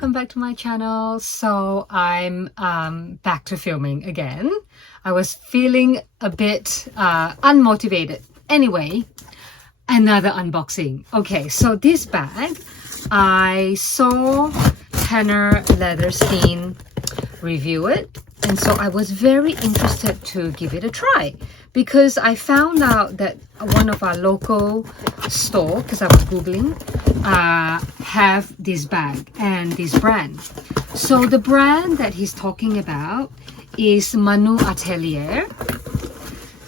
welcome back to my channel. So I'm back to filming again. I was feeling a bit unmotivated. Anyway, another unboxing. Okay, so this bag, I saw Tanner Leatherstein review it, and so I was very interested to give it a try because I found out that one of our local store, because I was googling, have this bag and this brand. So the brand that he's talking about is Manu Atelier.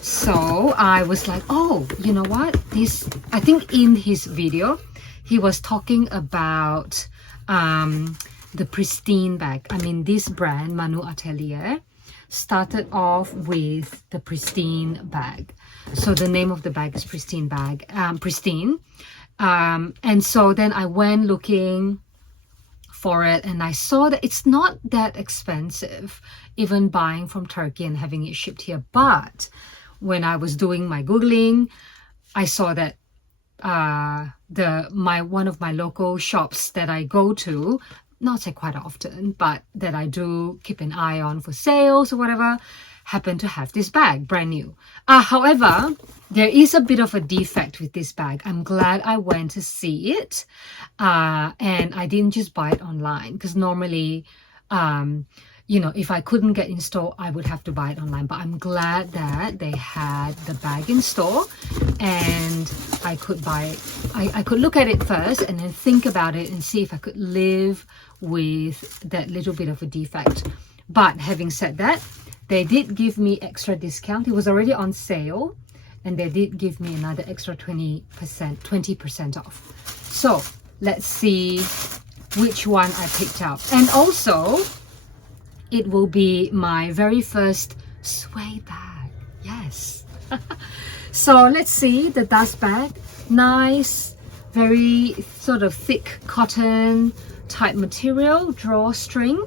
So I was like, oh, you know what, this, I think in his video he was talking about the pristine bag. I mean, this brand Manu Atelier started off with the pristine bag. So the name of the bag is pristine bag, pristine. And so then I went looking for it, and I saw that it's not that expensive, even buying from Turkey and having it shipped here. But when I was doing my googling, I saw that one of my local shops that I go to, not say quite often, but that I do keep an eye on for sales or whatever, happen to have this bag brand new. However, there is a bit of a defect with this bag. I'm glad I went to see it, and I didn't just buy it online, because normally you know, if I couldn't get in store, I would have to buy it online. But I'm glad that they had the bag in store, and I could buy it. I could look at it first and then think about it and see if I could live with that little bit of a defect. But having said that, they did give me extra discount. It was already on sale, and they did give me another extra 20% off. So let's see which one I picked up. And also, it will be my very first suede bag. Yes. So let's see the dust bag. Nice, very sort of thick cotton type material, drawstring.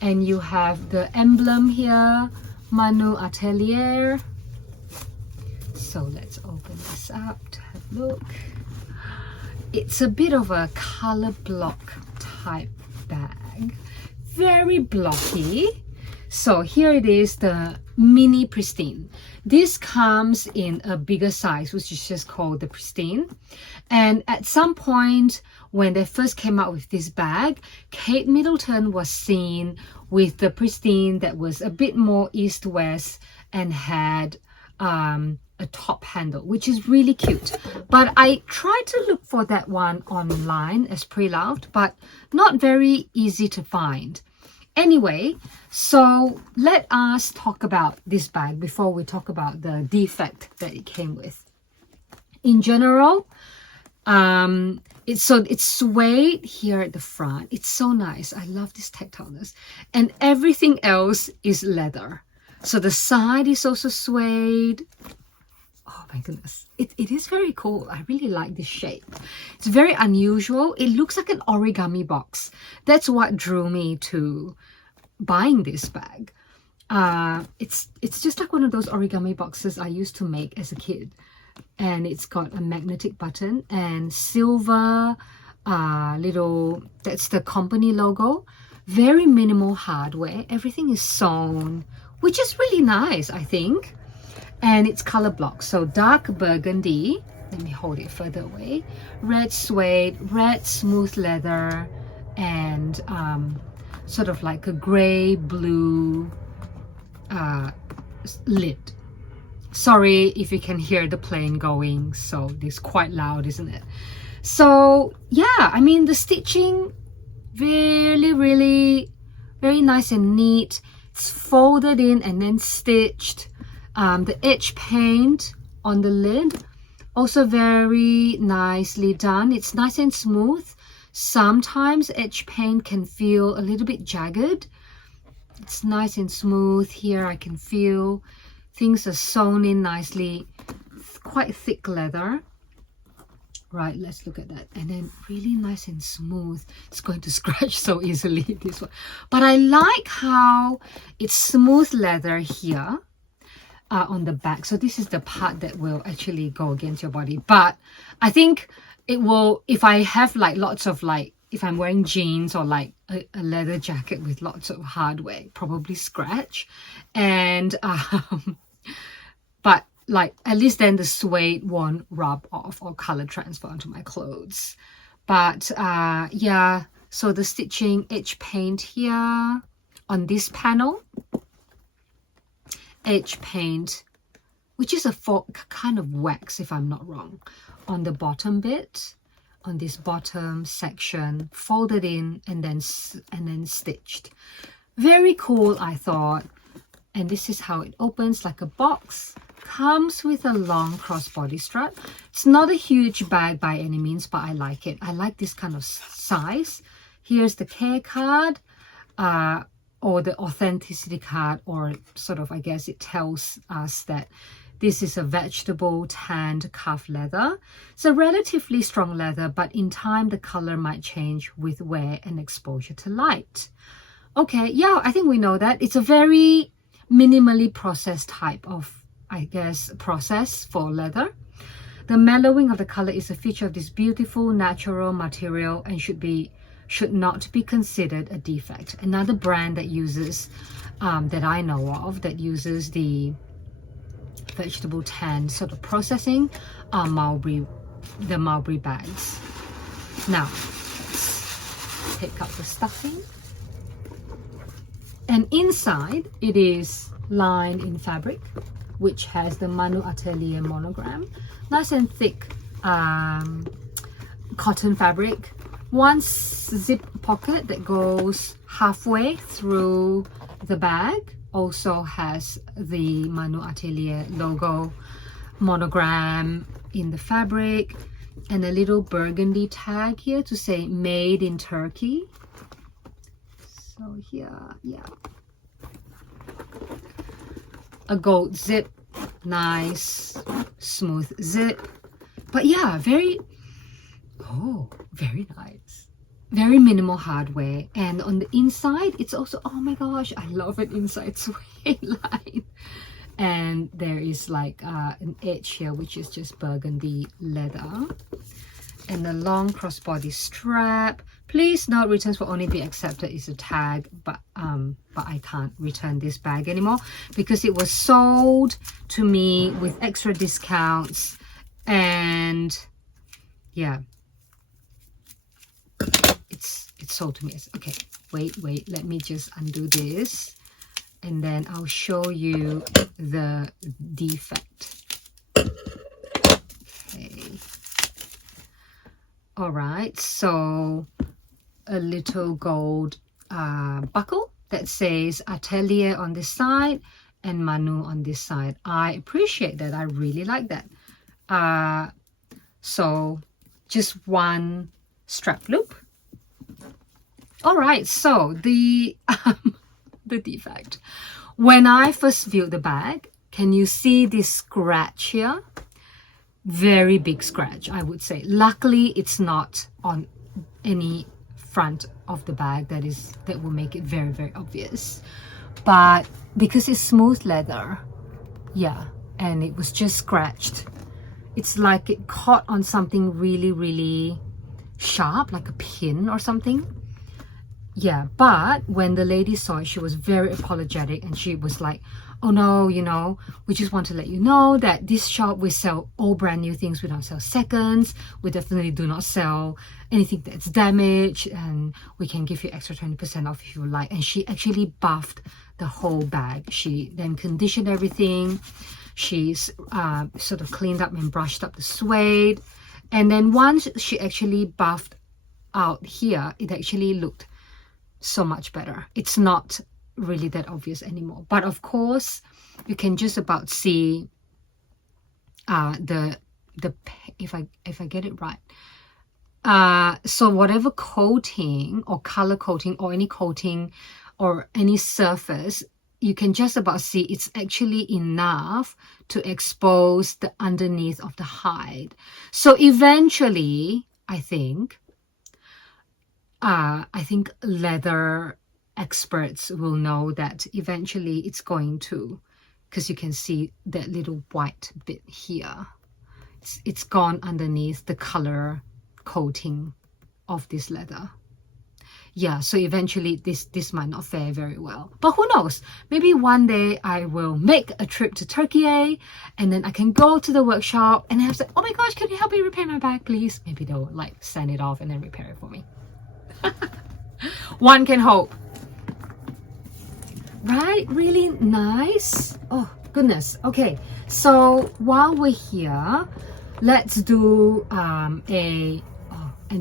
And you have the emblem here, Manu Atelier. So let's open this up to have a look. It's a bit of a color block type bag. Very blocky. So here it is, the mini pristine. This comes in a bigger size, which is just called the pristine. And at some point when they first came out with this bag, Kate Middleton was seen with the pristine that was a bit more east-west and had a top handle, which is really cute. But I tried to look for that one online as pre-loved, but not very easy to find. Anyway, so let us talk about this bag before we talk about the defect that it came with. In general, it's suede here at the front. It's so nice. I love this tactileness. And everything else is leather. So the side is also suede. Oh my goodness. It is very cool. I really like this shape. It's very unusual. It looks like an origami box. That's what drew me to buying this bag. It's just like one of those origami boxes I used to make as a kid. And it's got a magnetic button and silver little, that's the company logo. Very minimal hardware. Everything is sewn, which is really nice, I think. And it's color block, so dark burgundy. Let me hold it further away. Red suede, red smooth leather, and sort of like a gray blue lid. Sorry if you can hear the plane going, so it's quite loud, isn't it? So yeah, I mean, the stitching really very nice and neat. It's folded in and then stitched. The edge paint on the lid also very nicely done. It's nice and smooth. Sometimes edge paint can feel a little bit jagged. It's nice and smooth here. I can feel things are sewn in nicely. Quite thick leather. Right, let's look at that. And then really nice and smooth. It's going to scratch so easily, this one. But I like how it's smooth leather here. On the back. So this is the part that will actually go against your body. But I think it will, if I have like lots of like if I'm wearing jeans or like a leather jacket with lots of hardware, probably scratch. And but like at least then the suede won't rub off or color transfer onto my clothes. But yeah, so the stitching edge paint here on this panel, edge paint, which is a kind of wax if I'm not wrong, on the bottom bit, on this bottom section, folded in and then stitched. Very cool, I thought. And this is how it opens, like a box. Comes with a long crossbody strap. It's not a huge bag by any means, but I like it. I like this kind of size. Here's the care card, or the authenticity card, or sort of, I guess it tells us that this is a vegetable tanned calf leather. It's a relatively strong leather, but in time the color might change with wear and exposure to light. Okay, yeah, I think we know that. It's a very minimally processed type of, I guess, process for leather. The mellowing of the color is a feature of this beautiful natural material and should not be considered a defect. Another brand that uses, that I know of, that uses the vegetable tan sort of processing are the Mulberry bags. Now, let's take out the stuffing. And inside, it is lined in fabric, which has the Manu Atelier monogram. Nice and thick cotton fabric. One zip pocket that goes halfway through the bag also has the Manu Atelier logo monogram in the fabric, and a little burgundy tag here to say made in Turkey. So here, yeah, a gold zip, nice smooth zip. But yeah, very nice, very minimal hardware. And on the inside, it's also, oh my gosh, I love it, inside suede line. And there is like an edge here, which is just burgundy leather, and a long crossbody strap. Please note, returns will only be accepted is a tag, but I can't return this bag anymore because it was sold to me with extra discounts. And yeah, it's sold to me as, okay, wait, let me just undo this and then I'll show you the defect. Okay, all right, so a little gold buckle that says Atelier on this side and Manu on this side. I appreciate that. I really like that. So just one strap loop. All right, so the defect. When I first viewed the bag, can you see this scratch here? Very big scratch, I would say. Luckily, it's not on any front of the bag that will make it very, very obvious. But because it's smooth leather, yeah, and it was just scratched, it's like it caught on something really, really sharp, like a pin or something. Yeah, but when the lady saw it, she was very apologetic and she was like, oh no, you know, we just want to let you know that this shop, we sell all brand new things. We don't sell seconds. We definitely do not sell anything that's damaged, and we can give you extra 20% off if you like. And she actually buffed the whole bag. She then conditioned everything. She's sort of cleaned up and brushed up the suede. And then once she actually buffed out here, it actually looked so much better. It's not really that obvious anymore, but of course you can just about see the if I get it right, so whatever coating or color coating or any coating or any surface, you can just about see it's actually enough to expose the underneath of the hide. So eventually I think leather experts will know that eventually it's going to, because you can see that little white bit here, it's gone underneath the color coating of this leather. Yeah, so eventually this might not fare very well, but who knows, maybe one day I will make a trip to Turkey and then I can go to the workshop and have said, oh my gosh, can you help me repair my bag please? Maybe they'll like send it off and then repair it for me. One can hope, right? Really nice. Oh goodness. Okay, so while we're here, let's do and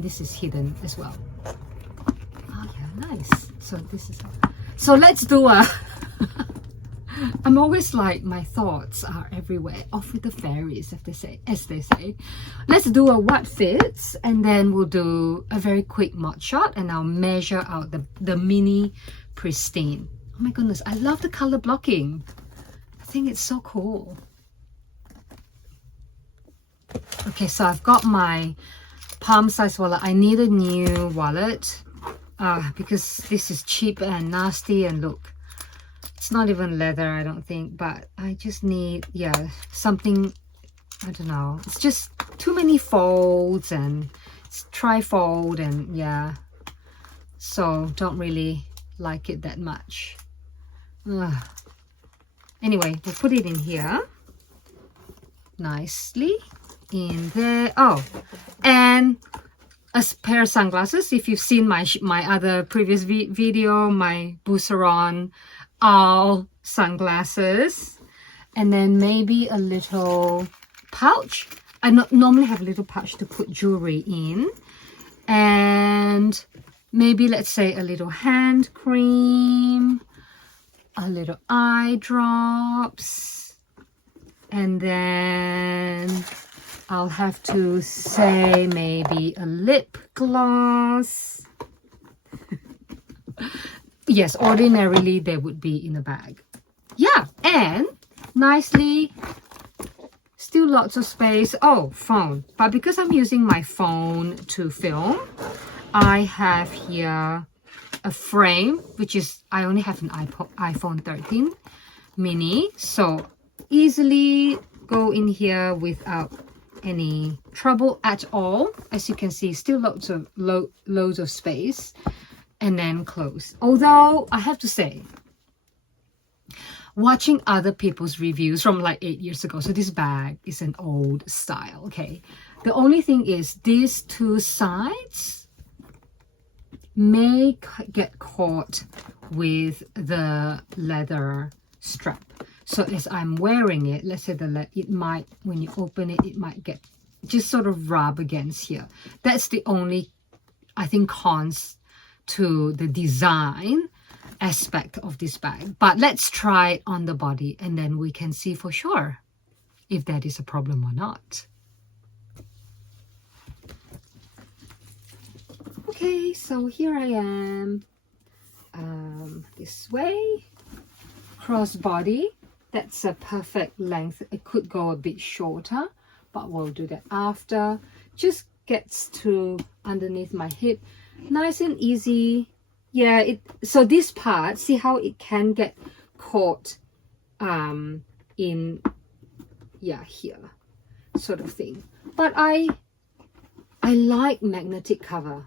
this is hidden as well. Nice. So this is so let's do a I'm always like, my thoughts are everywhere, off with the fairies, as they say. Let's do a what fits, and then we'll do a very quick mod shot, and I'll measure out the mini pristine. Oh my goodness, I love the color blocking. I think it's so cool. Okay, so I've got my palm size wallet. I need a new wallet. Because this is cheap and nasty, and look, it's not even leather, I don't think, but I just need, yeah, something, I don't know, it's just too many folds, and it's tri-fold, and yeah, so don't really like it that much. Anyway, we'll put it in here nicely in there. Oh, and a pair of sunglasses. If you've seen my other previous video, my Boucheron owl sunglasses, and then maybe a little pouch. I normally have a little pouch to put jewelry in, and maybe let's say a little hand cream, a little eye drops, and then I'll have to say maybe a lip gloss. Yes, ordinarily they would be in a bag. Yeah, and nicely, still lots of space. Oh, phone. But because I'm using my phone to film, I have here a frame, which is, I only have an iPhone 13 mini. So easily go in here without any trouble at all. As you can see, still loads of space, and then close. Although I have to say, watching other people's reviews from like 8 years ago, so this bag is an old style, okay, the only thing is these two sides may get caught with the leather strap. So as I'm wearing it, let's say it might, when you open it, it might get just sort of rub against here. That's the only, I think, cons to the design aspect of this bag. But let's try it on the body, and then we can see for sure if that is a problem or not. Okay, so here I am, this way, crossbody. That's a perfect length. It could go a bit shorter, but we'll do that after. Just gets to underneath my hip, nice and easy. Yeah, so this part, see how it can get caught in, yeah, here sort of thing. But I like magnetic cover,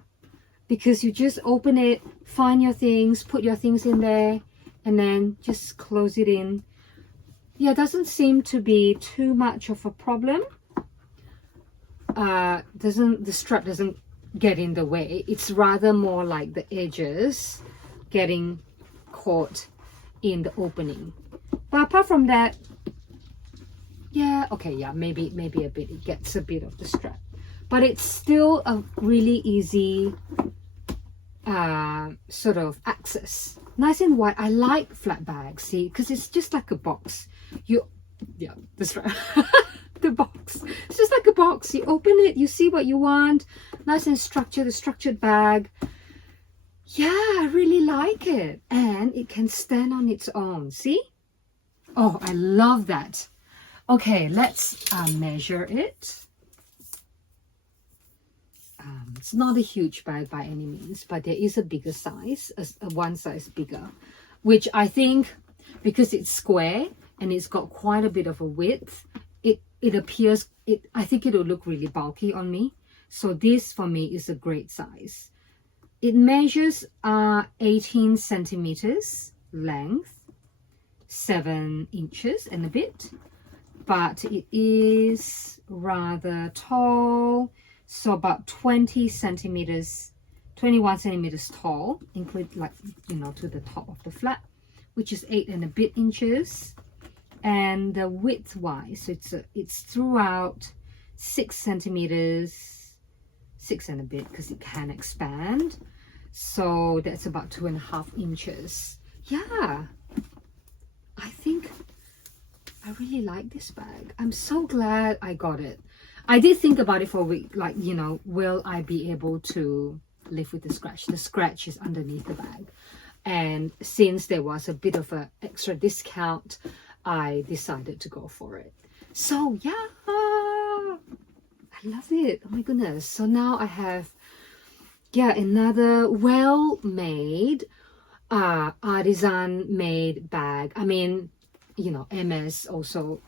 because you just open it, find your things, put your things in there, and then just close it in. Yeah, doesn't seem to be too much of a problem. The strap doesn't get in the way. It's rather more like the edges getting caught in the opening. But apart from that, yeah, okay, yeah, maybe a bit, it gets a bit of the strap, but it's still a really easy sort of access. Nice and wide. I like flat bags, see, because it's just like a box. Yeah, the strap. The box, it's just like a box. You open it, you see what you want, nice and structured, a structured bag. Yeah, I really like it, and it can stand on its own. See? Oh, I love that. Okay, let's measure it. It's not a huge bag by any means, but there is a bigger size, one size bigger, which I think, because it's square and it's got quite a bit of a width, it appears, I think it will look really bulky on me. So this for me is a great size. It measures 18 centimeters length, 7 inches and a bit, but it is rather tall, so about 20 centimeters, 21 centimeters tall, include like, you know, to the top of the flap, which is 8 and a bit inches. And the width wise, so it's throughout 6 centimeters, 6 and a bit, because it can expand. So that's about 2.5 inches. Yeah, I think I really like this bag. I'm so glad I got it. I did think about it for a week, like, you know, will I be able to live with the scratch? The scratch is underneath the bag. And since there was a bit of an extra discount, I decided to go for it. So yeah, I love it. Oh my goodness. So now I have, yeah, another well-made, artisan-made bag. I mean, you know, MS also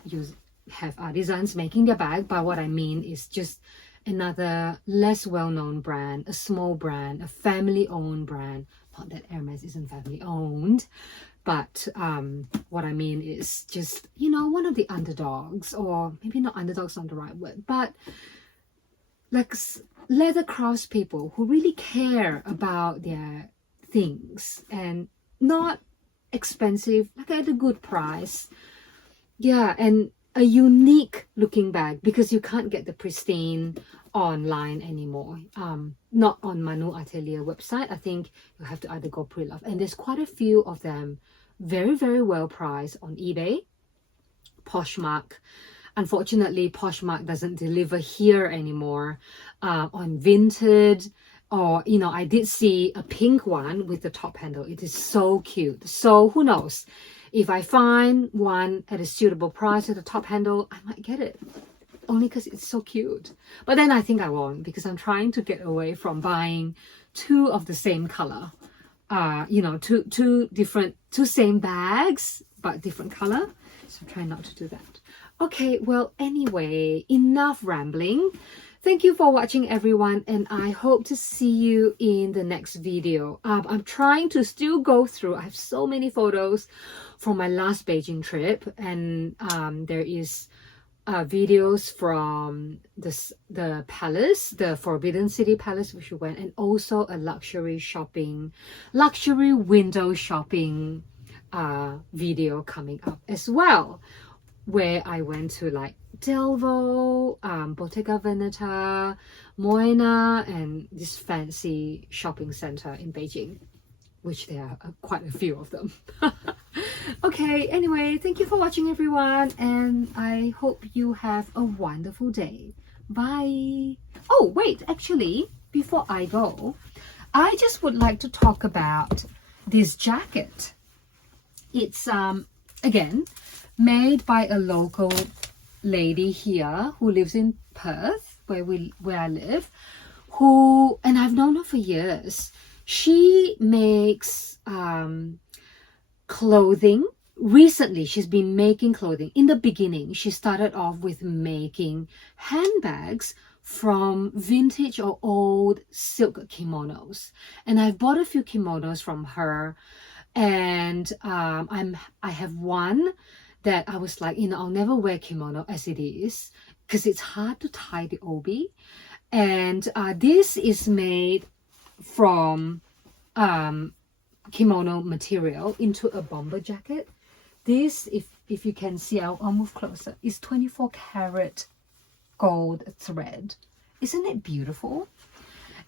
have artisans making their bag, but what I mean is just another less well-known brand, a small brand, a family-owned brand. Not that Hermes isn't family-owned, but what I mean is just, you know, one of the underdogs, or maybe not underdogs, not the right word, but like leather craftspeople who really care about their things and not expensive, like at a good price. Yeah, and a unique looking bag, because you can't get the pristine online anymore. Not on Manu Atelier website. I think you have to either go pre-love, and there's quite a few of them, very, very well priced on eBay. Poshmark, unfortunately Poshmark doesn't deliver here anymore. On Vinted, or, you know, I did see a pink one with the top handle. It is so cute. So who knows, if I find one at a suitable price at the top handle, I might get it, only because it's so cute. But then I think I won't, because I'm trying to get away from buying 2 of the same color. You know, two same bags but different color. So I'm trying not to do that. Okay, well, anyway, enough rambling. Thank you for watching, everyone, and I hope to see you in the next video. I'm trying to still go through. I have so many photos from my last Beijing trip, and there is videos from the palace, the Forbidden City Palace, which we went, and also a luxury window shopping video coming up as well, where I went to like Delvaux, Bottega Veneta, Moena, and this fancy shopping center in Beijing, which there are quite a few of them. Okay, anyway, thank you for watching, everyone, and I hope you have a wonderful day. Bye. Oh, wait, actually, before I go, I just would like to talk about this jacket. It's, again, made by a local lady here who lives in Perth, where I live, and I've known her for years. She makes clothing. Recently, she's been making clothing. In the beginning, she started off with making handbags from vintage or old silk kimonos. And I've bought a few kimonos from her, and I have one that I was like, you know, I'll never wear kimono as it is, because it's hard to tie the obi. And this is made from kimono material into a bomber jacket. This, if you can see, I'll move closer, is 24 karat gold thread. Isn't it beautiful?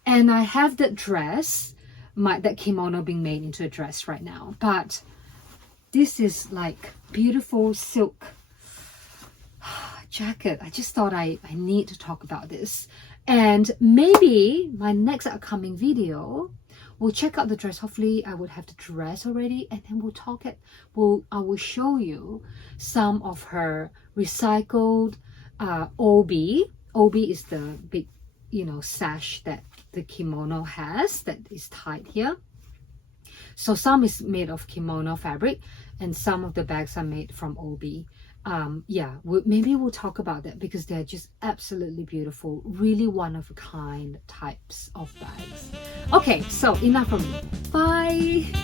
And I have that dress, that kimono being made into a dress right now, but this is like beautiful silk jacket. I just thought I need to talk about this, and maybe my next upcoming video, we'll check out the dress. Hopefully I would have the dress already, and then I will show you some of her recycled obi. Obi is the big, you know, sash that the kimono has that is tied here. So some is made of kimono fabric, and some of the bags are made from obi. yeah, maybe we'll talk about that because they're just absolutely beautiful, really one of a kind types of bags. Okay, so enough from me. Bye.